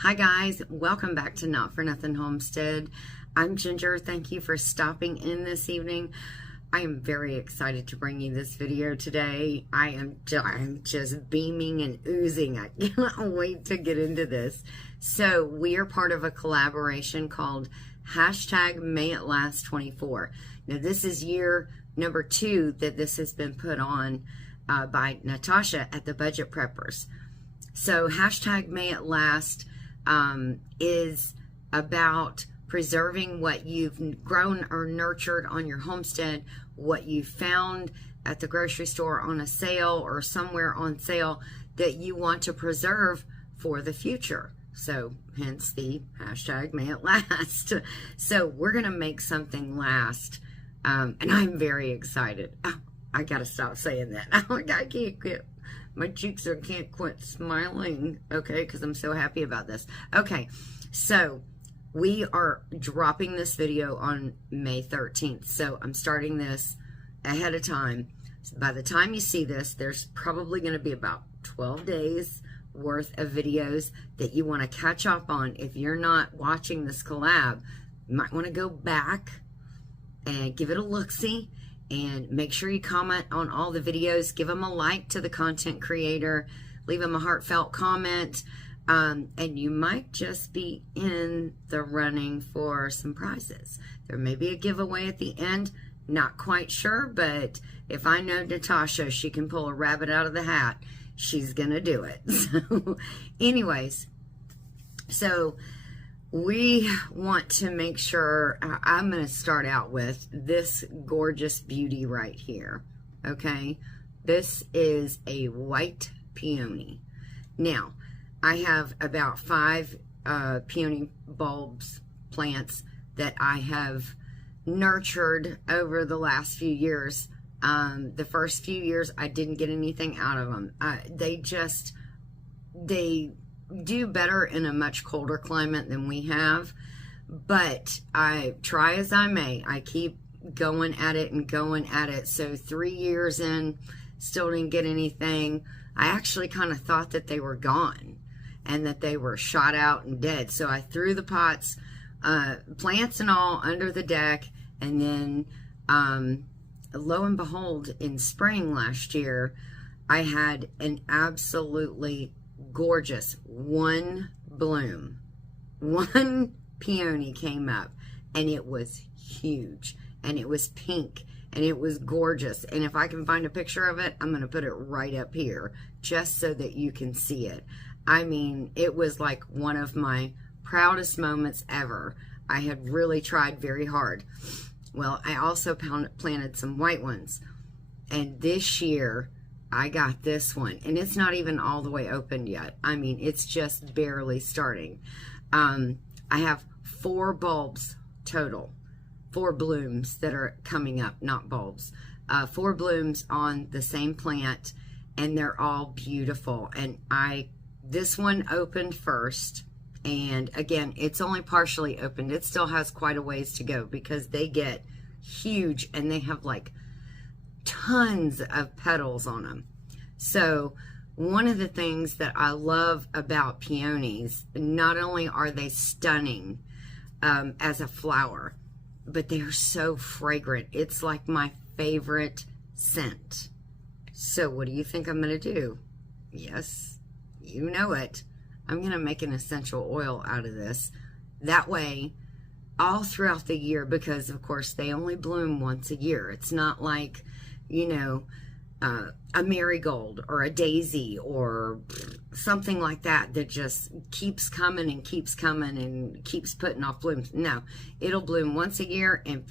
Hi guys, welcome back to Not For Nothing Homestead. I'm Ginger. Thank you for stopping in this evening. I am very excited to bring you this video today. I'm just beaming and oozing. I cannot wait to get into this. So we are part of a collaboration called #MayItLast24. Now this is year number 2 that this has been put on by Natasha at the Budget Preppers. So #MayItLast is about preserving what you've grown or nurtured on your homestead, what you found at the grocery store on a sale or somewhere on sale that you want to preserve for the future. So hence the #MayItLast. So we're going to make something last. And I'm very excited. Oh, I got to stop saying that. I can't quit. My cheeks can't quit smiling, okay, because I'm so happy about this. Okay, so we are dropping this video on May 13th, so I'm starting this ahead of time. So by the time you see this, there's probably going to be about 12 days worth of videos that you want to catch up on. If you're not watching this collab, you might want to go back and give it a look-see. And make sure you comment on all the videos. Give them a like to the content creator. Leave them a heartfelt comment. And you might just be in the running for some prizes. There may be a giveaway at the end. Not quite sure, but if I know Natasha, she can pull a rabbit out of the hat. She's going to do it. So, anyways, so we want to make sure, I'm going to start out with this gorgeous beauty right here, okay? This is a white peony. Now, I have about 5 peony bulbs, plants, that I have nurtured over the last few years. The first few years, I didn't get anything out of them. They do better in a much colder climate than we have, but I try as I may. I keep going at it and going at it. So 3 years in, still didn't get anything. I actually kind of thought that they were gone and that they were shot out and dead. So I threw the pots, plants and all, under the deck, and then lo and behold, in spring last year, I had an absolutely gorgeous one bloom. One peony came up, and it was huge, and it was pink, and it was gorgeous. And if I can find a picture of it, I'm going to put it right up here just so that you can see it. I mean, it was like one of my proudest moments ever. I had really tried very hard. Well, I also planted some white ones, and this year I got this one, and it's not even all the way opened yet. I mean, it's just barely starting. I have 4 bulbs total, 4 blooms that are coming up, not bulbs. 4 blooms on the same plant, and they're all beautiful. And this one opened first, and again, it's only partially opened. It still has quite a ways to go because they get huge, and they have like tons of petals on them. So one of the things that I love about peonies, not only are they stunning as a flower, but they are so fragrant. It's like my favorite scent. So what do you think I'm going to do? Yes, you know it. I'm going to make an essential oil out of this. That way, all throughout the year, because of course they only bloom once a year. It's not like, you know, a marigold or a daisy or something like that that just keeps coming and keeps coming and keeps putting off blooms. No, it'll bloom once a year and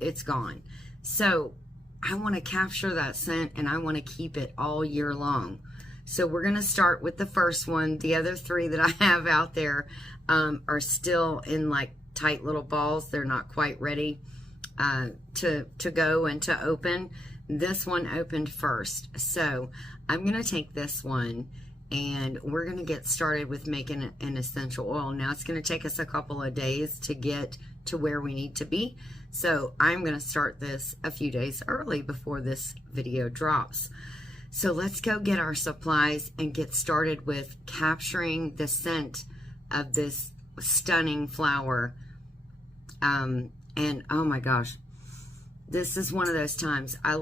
it's gone. So I want to capture that scent, and I want to keep it all year long. So we're going to start with the first one. The other 3 that I have out there are still in like tight little balls. They're not quite ready to go and to open. This one opened first. So I'm going to take this one, and we're going to get started with making an essential oil. Now it's going to take us a couple of days to get to where we need to be. So I'm going to start this a few days early before this video drops. So let's go get our supplies and get started with capturing the scent of this stunning flower. And oh my gosh, this is one of those times I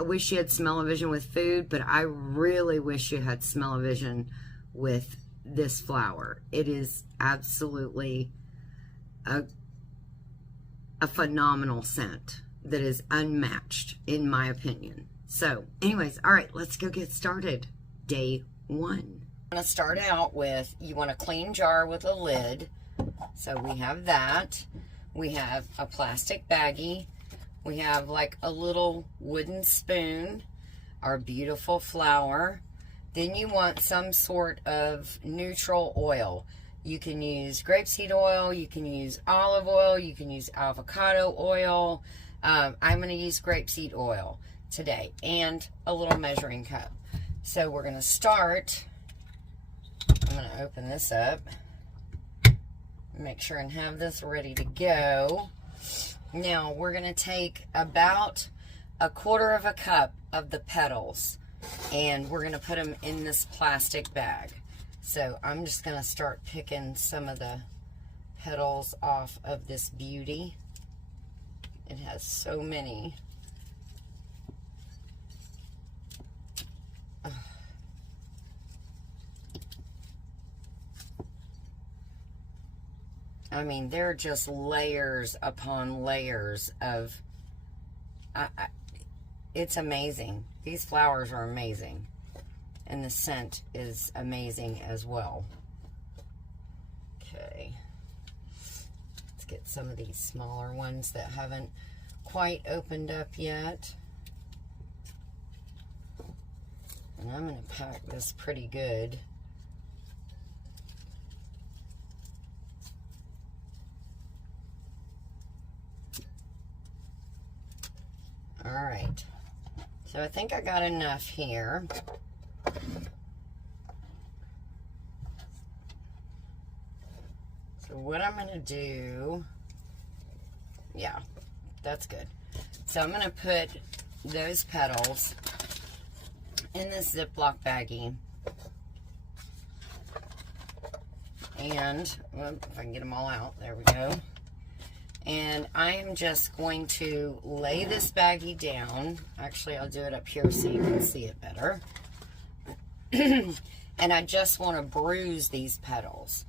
wish you had smell-o-vision with food, but I really wish you had smell-o-vision with this flower. It is absolutely a phenomenal scent that is unmatched, in my opinion. So anyways, all right, let's go get started. Day 1. I'm going to start out with, you want a clean jar with a lid. So we have that. We have a plastic baggie. We have like a little wooden spoon, our beautiful flower. Then you want some sort of neutral oil. You can use grapeseed oil, you can use olive oil, you can use avocado oil. I'm going to use grapeseed oil today, and a little measuring cup. So we're going to start. I'm going to open this up. Make sure and have this ready to go. Now we're going to take about 1/4 cup of the petals, and we're going to put them in this plastic bag. So I'm just going to start picking some of the petals off of this beauty. It has so many. I mean, they're just layers upon layers of, it's amazing. These flowers are amazing. And the scent is amazing as well. Okay. Let's get some of these smaller ones that haven't quite opened up yet. And I'm going to pack this pretty good. All right. So I think I got enough here. So what I'm going to do, yeah, that's good. So I'm going to put those petals in this Ziploc baggie. And, well, if I can get them all out, there we go. And I am just going to lay this baggie down. Actually, I'll do it up here so you can see it better. And I just want to bruise these petals.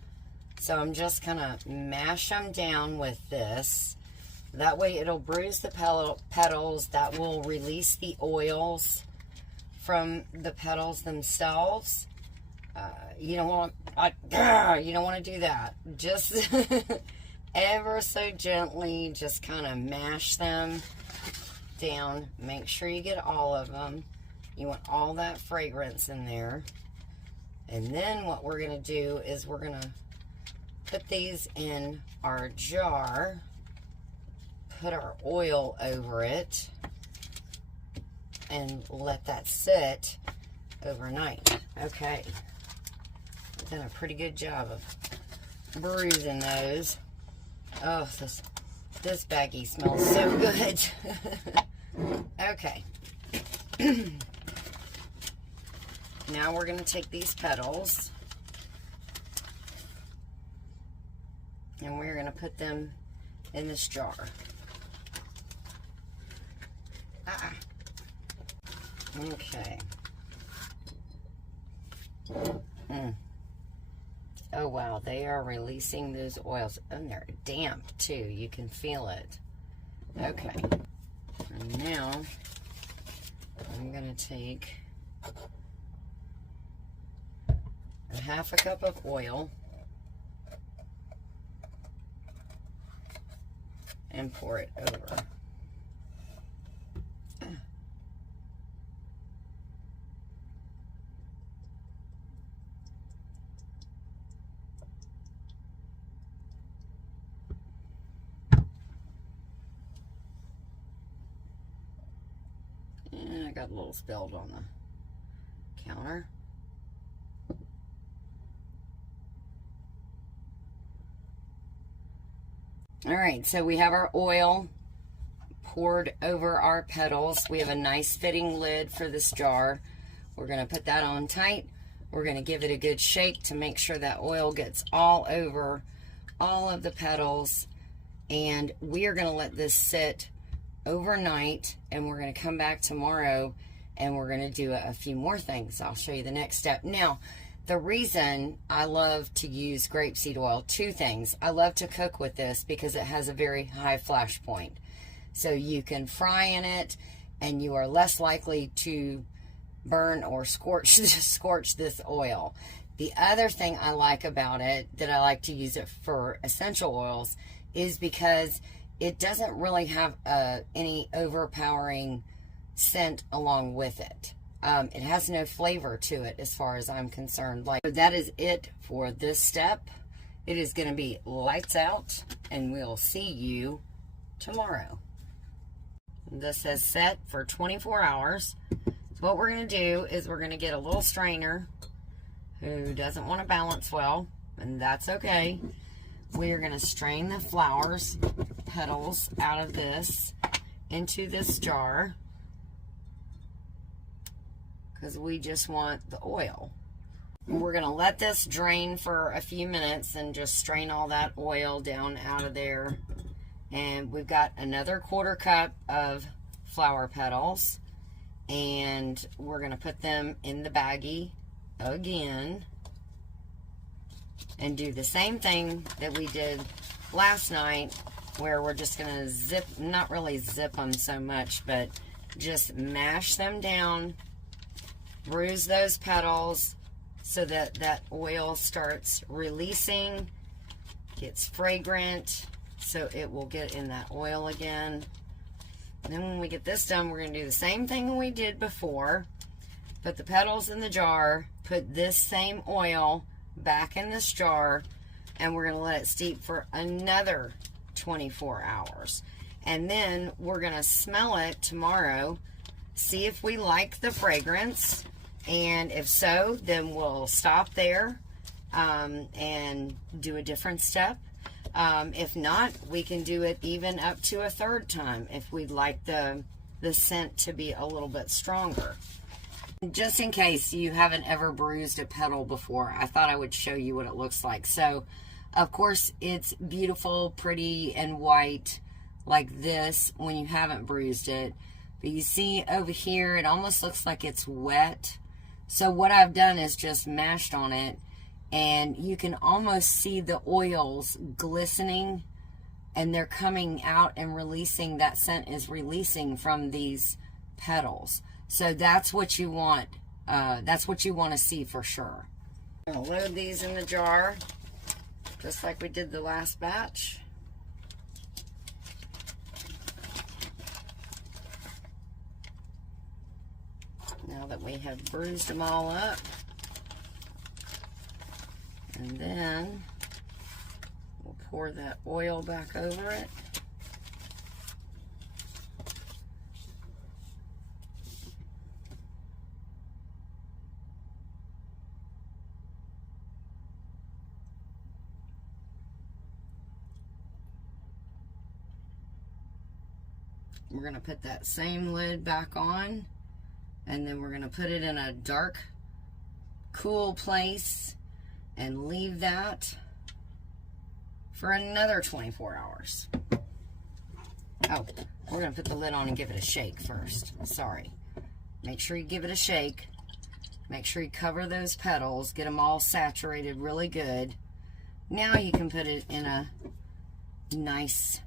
So I'm just going to mash them down with this. That way it'll bruise the petals. That will release the oils from the petals themselves. You don't want to do that. Just ever so gently, just kind of mash them down. Make sure you get all of them. You want all that fragrance in there. And then what we're going to do is we're going to put these in our jar, put our oil over it, and let that sit overnight. Okay. I've done a pretty good job of bruising those. Oh, this baggie smells so good. Okay. Now we're going to take these petals and we're going to put them in this jar. Okay. Oh wow, they are releasing those oils. And they're damp too. You can feel it. Okay. And now I'm going to take a 1/2 cup of oil and pour it over. And I got a little spilled on the counter. All right, so we have our oil poured over our petals. We have a nice fitting lid for this jar. We're going to put that on tight. We're going to give it a good shake to make sure that oil gets all over all of the petals. And we are going to let this sit overnight, and we're going to come back tomorrow and we're going to do a few more things. I'll show you the next step. Now, the reason I love to use grapeseed oil, two things. I love to cook with this because it has a very high flash point. So you can fry in it and you are less likely to burn or scorch this oil. The other thing I like about it, that I like to use it for essential oils, is because it doesn't really have any overpowering scent along with it. It has no flavor to it as far as I'm concerned. So that is it for this step. It is going to be lights out, and we'll see you tomorrow. This is set for 24 hours. So what we're going to do is we're going to get a little strainer who doesn't want to balance well, and that's okay. We are going to strain the flowers, petals out of this into this jar, because we just want the oil. We're going to let this drain for a few minutes and just strain all that oil down out of there. And we've got another 1/4 cup of flower petals, and we're going to put them in the baggie again and do the same thing that we did last night, where we're just going to zip, not really zip them so much, but just mash them down, bruise those petals so that that oil starts releasing, gets fragrant, so it will get in that oil again. And then when we get this done, we're going to do the same thing we did before. Put the petals in the jar, put this same oil back in this jar, and we're going to let it steep for another 24 hours. And then we're going to smell it tomorrow, see if we like the fragrance, and if so, then we'll stop there and do a different step. If not, we can do it even up to a 3rd time if we'd like the scent to be a little bit stronger. Just in case you haven't ever bruised a petal before, I thought I would show you what it looks like. So, of course, it's beautiful, pretty, and white like this when you haven't bruised it. But you see over here, it almost looks like it's wet. So what I've done is just mashed on it, and you can almost see the oils glistening, and they're coming out and releasing. That scent is releasing from these petals. So that's what you want. That's what you want to see for sure. I'm going to load these in the jar, just like we did the last batch. Now that we have bruised them all up. And then we'll pour that oil back over it. We're going to put that same lid back on, and then we're going to put it in a dark, cool place and leave that for another 24 hours. Oh, we're going to put the lid on and give it a shake first. Sorry. Make sure you give it a shake. Make sure you cover those petals. Get them all saturated really good. Now you can put it in a nice,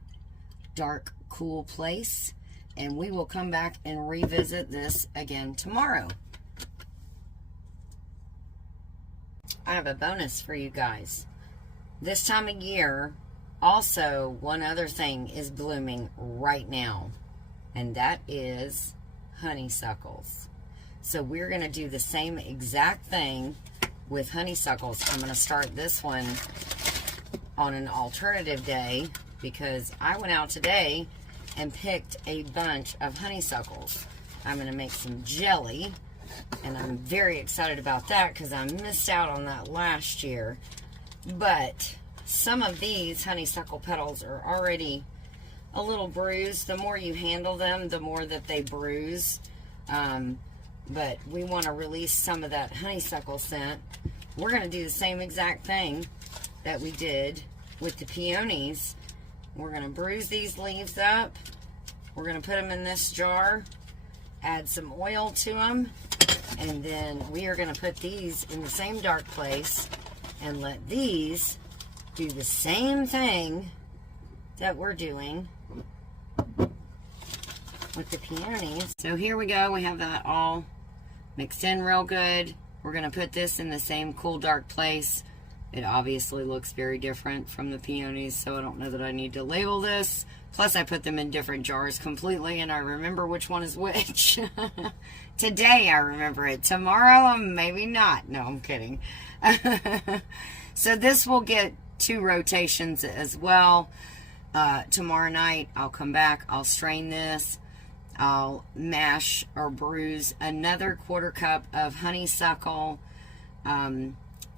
dark, cool place, and we will come back and revisit this again tomorrow. I have a bonus for you guys. This time of year, also, one other thing is blooming right now, and that is honeysuckles. So we're going to do the same exact thing with honeysuckles. I'm going to start this one on an alternative day, because I went out today and picked a bunch of honeysuckles. I'm going to make some jelly, and I'm very excited about that because I missed out on that last year. But some of these honeysuckle petals are already a little bruised. The more you handle them, the more that they bruise. but we want to release some of that honeysuckle scent. We're going to do the same exact thing that we did with the peonies. We're going to bruise these leaves up. We're going to put them in this jar, add some oil to them, and then we are going to put these in the same dark place and let these do the same thing that we're doing with the peonies. So here we go. We have that all mixed in real good. We're going to put this in the same cool dark place. It obviously looks very different from the peonies, so I don't know that I need to label this. Plus, I put them in different jars completely, and I remember which one is which. Today, I remember it. Tomorrow, maybe not. No, I'm kidding. So this will get 2 rotations as well. Tomorrow night, I'll come back. I'll strain this. I'll mash or bruise another 1/4 cup of honeysuckle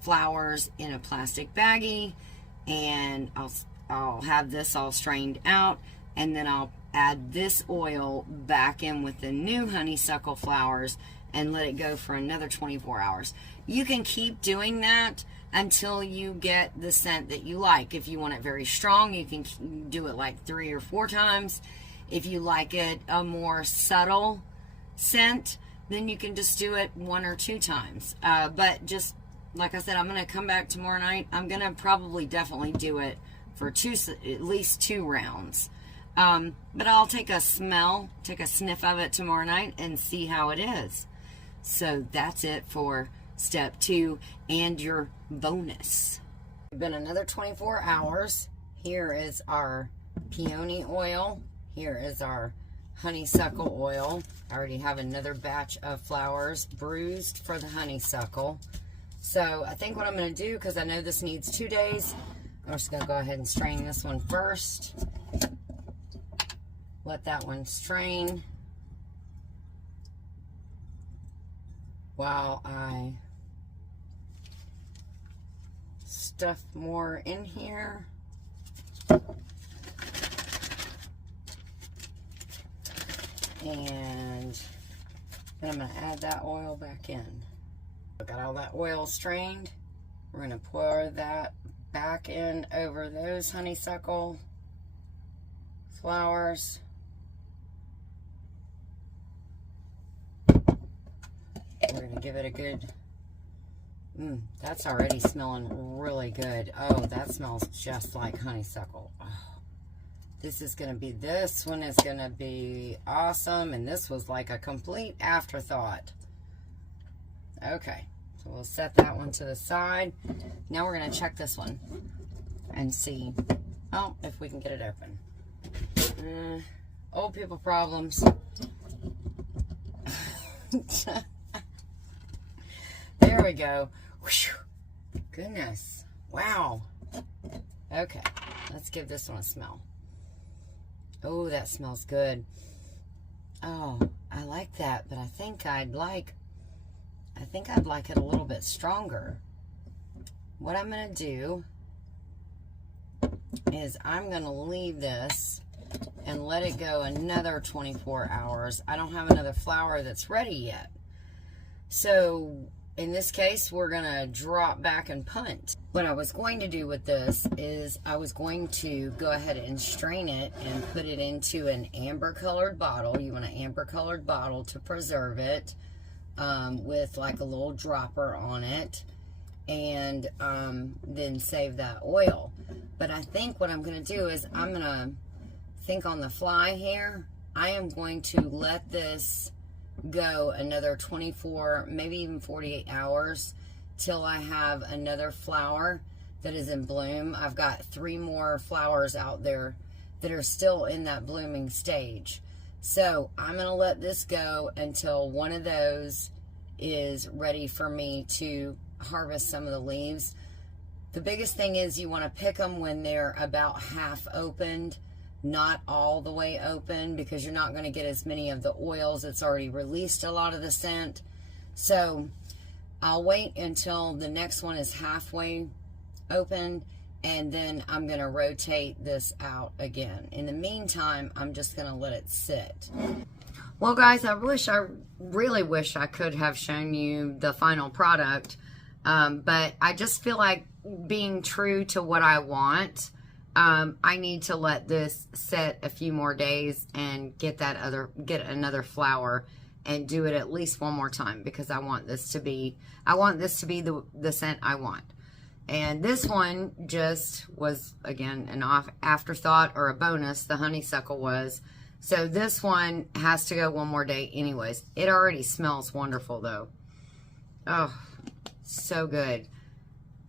flowers in a plastic baggie, and I'll have this all strained out, and then I'll add this oil back in with the new honeysuckle flowers and let it go for another 24 hours. You can keep doing that until you get the scent that you like. If you want it very strong, you can do it like 3 or 4 times. If you like it a more subtle scent, then you can just do it 1 or 2 times. But just like I said, I'm going to come back tomorrow night. I'm going to probably definitely do it for at least 2 rounds. But I'll take a sniff of it tomorrow night and see how it is. So that's it for step 2 and your bonus. It's been another 24 hours. Here is our peony oil. Here is our honeysuckle oil. I already have another batch of flowers bruised for the honeysuckle. So I think what I'm going to do, because I know this needs 2 days, I'm just going to go ahead and strain this one first. Let that one strain while I stuff more in here. And then I'm going to add that oil back in. I got all that oil strained. We're going to pour that back in over those honeysuckle flowers. We're going to give it a good, that's already smelling really good. Oh, that smells just like honeysuckle. Oh, this one is going to be awesome. And this was like a complete afterthought. Okay, so we'll set that one to the side. Now we're going to check this one and see, if we can get it open. Old people problems. There we go. Whew. Goodness. Wow. Okay, let's give this one a smell. Oh, that smells good. Oh, I like that, but I think I'd like it a little bit stronger. What I'm going to do is I'm going to leave this and let it go another 24 hours. I don't have another flower that's ready yet. So in this case, we're going to drop back and punt. What I was going to do with this is I was going to go ahead and strain it and put it into an amber colored bottle. You want an amber colored bottle to preserve it. With like a little dropper on it, and then save that oil. But I think what I'm going to do is I'm going to think on the fly here. I am going to let this go another 24, maybe even 48 hours till I have another flower that is in bloom. I've got 3 more flowers out there that are still in that blooming stage. So I'm going to let this go until one of those is ready for me to harvest some of the leaves. The biggest thing is you want to pick them when they're about half opened, not all the way open, because you're not going to get as many of the oils. It's already released a lot of the scent. So I'll wait until the next one is halfway open, and then I'm going to rotate this out again. In the meantime, I'm just going to let it sit. Well, guys, I really wish I could have shown you the final product, but I just feel like being true to what I want, I need to let this set a few more days and get another flower and do it at least one more time, because I want this to be the scent I want. And this one just was, again, an afterthought or a bonus. The honeysuckle was. So this one has to go one more day anyways. It already smells wonderful though. Oh, so good.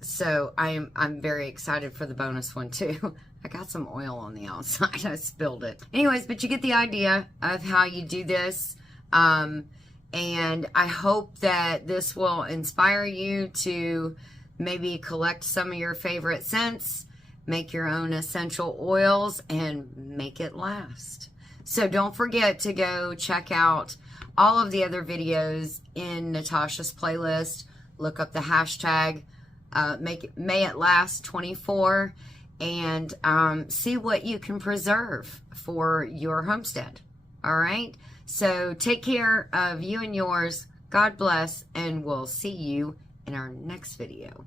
So I'm very excited for the bonus one too. I got some oil on the outside. I spilled it. Anyways, but you get the idea of how you do this. And I hope that this will inspire you to maybe collect some of your favorite scents, make your own essential oils, and make it last. So don't forget to go check out all of the other videos in Natasha's playlist. Look up the hashtag May It Last 24 and see what you can preserve for your homestead. All right? So take care of you and yours. God bless, and we'll see you in our next video.